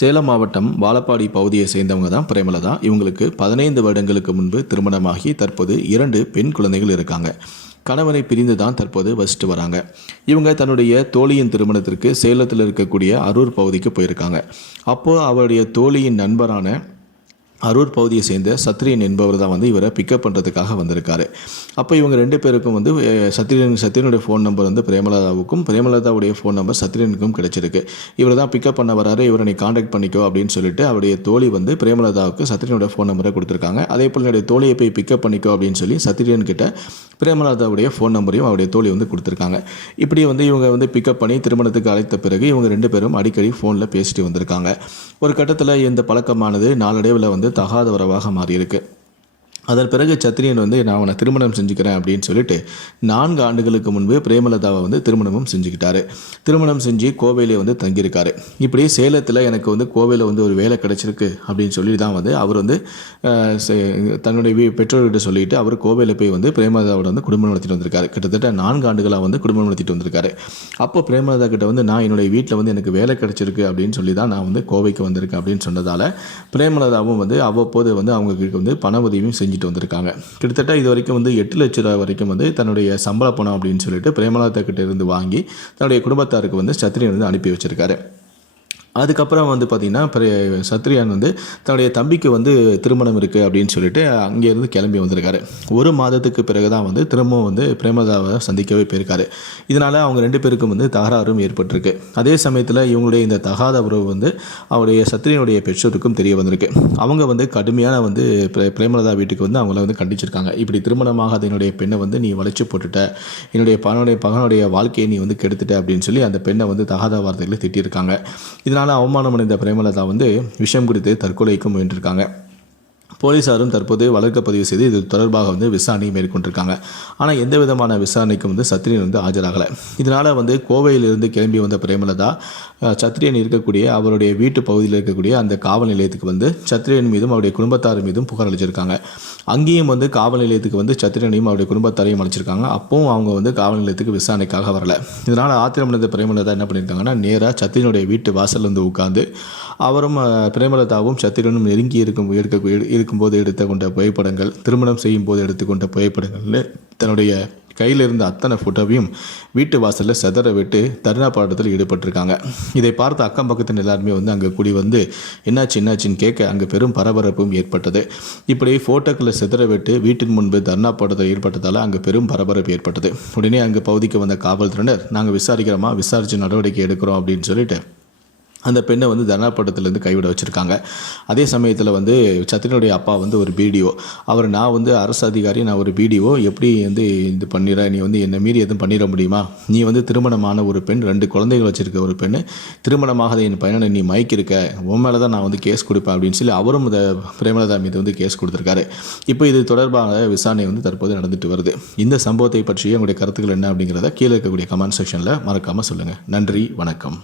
சேலம் மாவட்டம் வாழப்பாடி பகுதியை சேர்ந்தவங்க தான் பிரேமலதா. இவங்களுக்கு பதினைந்து வருடங்களுக்கு முன்பு திருமணமாகி தற்போது இரண்டு பெண் குழந்தைகள் இருக்காங்க. கணவனை பிரிந்து தான் தற்போது வசித்து வராங்க. இவங்க தன்னுடைய தோழியின் திருமணத்திற்கு சேலத்தில் இருக்கக்கூடிய அரூர் பகுதிக்கு போயிருக்காங்க. அப்போது அவருடைய தோழியின் நண்பரான அரூர் பகுதியை சேர்ந்த சத்ரியன் என்பவர் தான் வந்து இவரை பிக்கப் பண்ணுறதுக்காக வந்திருக்காரு. அப்போ இவங்க ரெண்டு பேருக்கும் வந்து சத்ரியன் சத்ரியனுடைய ஃபோன் நம்பர் வந்து பிரேமலதாவுக்கும் பிரேமலதாவுடைய ஃபோன் நம்பர் சத்ரியனுக்கும் கிடைச்சிருக்கு. இவர் தான் பிக்கப் பண்ண வராரு இவரை நீ காண்டாக்ட் பண்ணிக்கோ அப்படின்னு சொல்லிட்டு அவருடைய தோழி வந்து பிரேமலதாவுக்கு சத்ரியனுடைய ஃபோன் நம்பரை கொடுத்துருக்காங்க. அதே போல் என்னுடைய தோழியை போய் பிக்கப் பண்ணிக்கோ அப்படின்னு சொல்லி சத்ரியன் கிட்ட பிரேமலதாவுடைய ஃபோன் நம்பரையும் அவருடைய தோழி வந்து கொடுத்துருக்காங்க. இப்படி வந்து இவங்க வந்து பிக்கப் பண்ணி திருமணத்துக்கு அழைத்த பிறகு இவங்க ரெண்டு பேரும் அடிக்கடி ஃபோனில் பேசிட்டு வந்திருக்காங்க. ஒரு கட்டத்தில் இந்த பழக்கமானது நாளடைவில் வந்து தகாத உறவாக மாறியிருக்கு. அதன் பிறகு சத்திரியன் வந்து நான் அவனை திருமணம் செஞ்சுக்கிறேன் அப்படின்னு சொல்லிட்டு நான்கு ஆண்டுகளுக்கு முன்பு பிரேமலதாவை வந்து திருமணமும் செஞ்சுக்கிட்டாரு. திருமணம் செஞ்சு கோவையிலே வந்து தங்கியிருக்காரு. இப்படி சேலத்தில் எனக்கு வந்து கோவையில் வந்து ஒரு வேலை கிடச்சிருக்கு அப்படின்னு சொல்லி தான் வந்து அவர் வந்து செ- தன்னுடைய வீ பெற்றோர்கிட்ட சொல்லிட்டு அவர் கோவையில் போய் வந்து பிரேமலதாவோட வந்து குடும்பம் நடத்திட்டு வந்திருக்காரு. கிட்டத்தட்ட நான்கு ஆண்டுகளாக வந்து குடும்பம் நடத்திட்டு வந்திருக்காரு. அப்போ பிரேமலதா கிட்ட வந்து நான் என்னுடைய வீட்டில் வந்து எனக்கு வேலை கிடச்சிருக்கு அப்படின்னு சொல்லி தான் நான் வந்து கோவைக்கு வந்திருக்கேன் அப்படின்னு சொன்னதால் பிரேமலதாவும் வந்து அவ்வப்போது வந்து அவங்களுக்கு வந்து பண உதவியும் செஞ்சு செஞ்சுட்டு வந்திருக்காங்க. கிட்டத்தட்ட இது வரைக்கும் வந்து எட்டு லட்ச ரூபா வரைக்கும் வந்து தன்னுடைய சம்பள பணம் அப்படின்னு சொல்லிட்டு பிரேமலதா கிட்ட இருந்து வாங்கி தன்னுடைய குடும்பத்தாருக்கு வந்து சத்திரியன் வந்து அனுப்பி வச்சிருக்காரு. அதுக்கப்புறம் வந்து பார்த்திங்கன்னா பிர- சத்ரியான் வந்து தன்னுடைய தம்பிக்கு வந்து திருமணம் இருக்குது அப்படின்னு சொல்லிட்டு அங்கேருந்து கிளம்பி வந்திருக்காரு. ஒரு மாதத்துக்கு பிறகு தான் வந்து திரும்பவும் வந்து பிரேமதாவை சந்திக்கவே போயிருக்காரு. இதனால் அவங்க ரெண்டு பேருக்கும் வந்து தகராறும் ஏற்பட்டிருக்கு. அதே சமயத்தில் இவங்களுடைய இந்த தகாத உறவு வந்து அவருடைய சத்ரியனுடைய பெற்றோருக்கும் தெரிய வந்திருக்கு. அவங்க வந்து கடுமையான வந்து பிரே- பிரேமலதா வீட்டுக்கு வந்து அவங்கள வந்து கண்டிச்சிருக்காங்க. இப்படி திருமணமாகாத என்னுடைய பெண்ணை வந்து நீ வளைச்சு போட்டுட்ட. என்னுடைய பகனுடைய பகனுடைய வாழ்க்கையை நீ வந்து கெடுத்துட்ட அப்படின்னு சொல்லி அந்த பெண்ணை வந்து தகாத வார்த்தைகளை திட்டியிருக்காங்க. இதனால் அவமானம் அடைந்த பிரேமலதா வந்து விஷம் குறித்து தற்கொலைக்கு முயன்றிருக்காங்க. போலீசாரும் தற்போது வழக்கு பதிவு செய்து இது தொடர்பாக வந்து விசாரணையை மேற்கொண்டிருக்காங்க. ஆனால் எந்த விதமான விசாரணைக்கும் வந்து சத்ரியன் வந்து ஆஜராகலை. இதனால் வந்து கோவையிலிருந்து கிளம்பி வந்த பிரேமலதா சத்ரியன் சத்திரியன் இருக்கக்கூடிய அவருடைய வீட்டு பகுதியில் இருக்கக்கூடிய அந்த காவல் நிலையத்துக்கு வந்து சத்ரியன் மீதும் அவருடைய குடும்பத்தார் மீதும் புகார் அளிச்சிருக்காங்க. அங்கேயும் வந்து காவல் நிலையத்துக்கு வந்து சத்ரியனையும் அவருடைய குடும்பத்தாரையும் அழைச்சிருக்காங்க. அப்பவும் அவங்க வந்து காவல் நிலையத்துக்கு விசாரணைக்காக வரல. இதனால் ஆத்திரமடைந்த பிரேமலதா என்ன பண்ணியிருக்காங்கன்னா நேராக சத்ரியனுடைய வீட்டு வாசல்ல வந்து உட்காந்து அவரும் பிரேமலதாவும் சத்ரியனும் நெருங்கி இருக்கும் இருக்க இருக்கும்போது எடுத்துக்கொண்ட புகைப்படங்கள் திருமணம் செய்யும் போது எடுத்துக்கொண்ட புகைப்படங்கள்னு தன்னுடைய கையில் இருந்த அத்தனை ஃபோட்டோவையும் வீட்டு வாசலில் செதற விட்டு தர்ணா பாடத்தில் ஈடுபட்டிருக்காங்க. இதை பார்த்த அக்கம் பக்கத்தின் எல்லாருமே வந்து அங்கே கூடி வந்து என்னாச்சு என்னாச்சுன்னு கேட்க அங்கே பெரும் பரபரப்பும் ஏற்பட்டது. இப்படி ஃபோட்டோக்களை செதற விட்டு வீட்டின் முன்பு தர்ணா பாடத்தில் ஏற்பட்டதால் அங்கே பெரும் பரபரப்பு ஏற்பட்டது. உடனே அங்கே பகுதிக்கு வந்த காவல்துறையினர் நாங்கள் விசாரிக்கிறோமா? விசாரித்து நடவடிக்கை எடுக்கிறோம் அப்படின்னு சொல்லிட்டு அந்த பெண்ணை வந்து தர்ணாப்பட்டத்திலேருந்து கைவிட வச்சுருக்காங்க. அதே சமயத்தில் வந்து சத்திரனுடைய அப்பா வந்து ஒரு பிடிஓ அவர் நான் வந்து அரசு அதிகாரி நான் ஒரு பிடிஓ எப்படி வந்து இது பண்ணிடுற நீ வந்து என்னை மீறி எதுவும் பண்ணிட முடியுமா? நீ வந்து திருமணமான ஒரு பெண் ரெண்டு குழந்தைகள் வச்சுருக்க ஒரு பெண் திருமணமாகாத என் பையனை நீ மயக்கிருக்க. உன் மேலே தான் நான் வந்து கேஸ் கொடுப்பேன் அப்படின்னு சொல்லி அவரும் இந்த பிரேமலதா மீது வந்து கேஸ் கொடுத்துருக்காரு. இப்போ இது தொடர்பாக விசாரணை வந்து தற்போது நடந்துட்டு வருது. இந்த சம்பவத்தை பற்றிய உங்களுடைய கருத்துக்கள் என்ன அப்படிங்கிறத கீழே இருக்கக்கூடிய கமெண்ட் செக்ஷனில் மறக்காமல் சொல்லுங்கள் நன்றி வணக்கம்.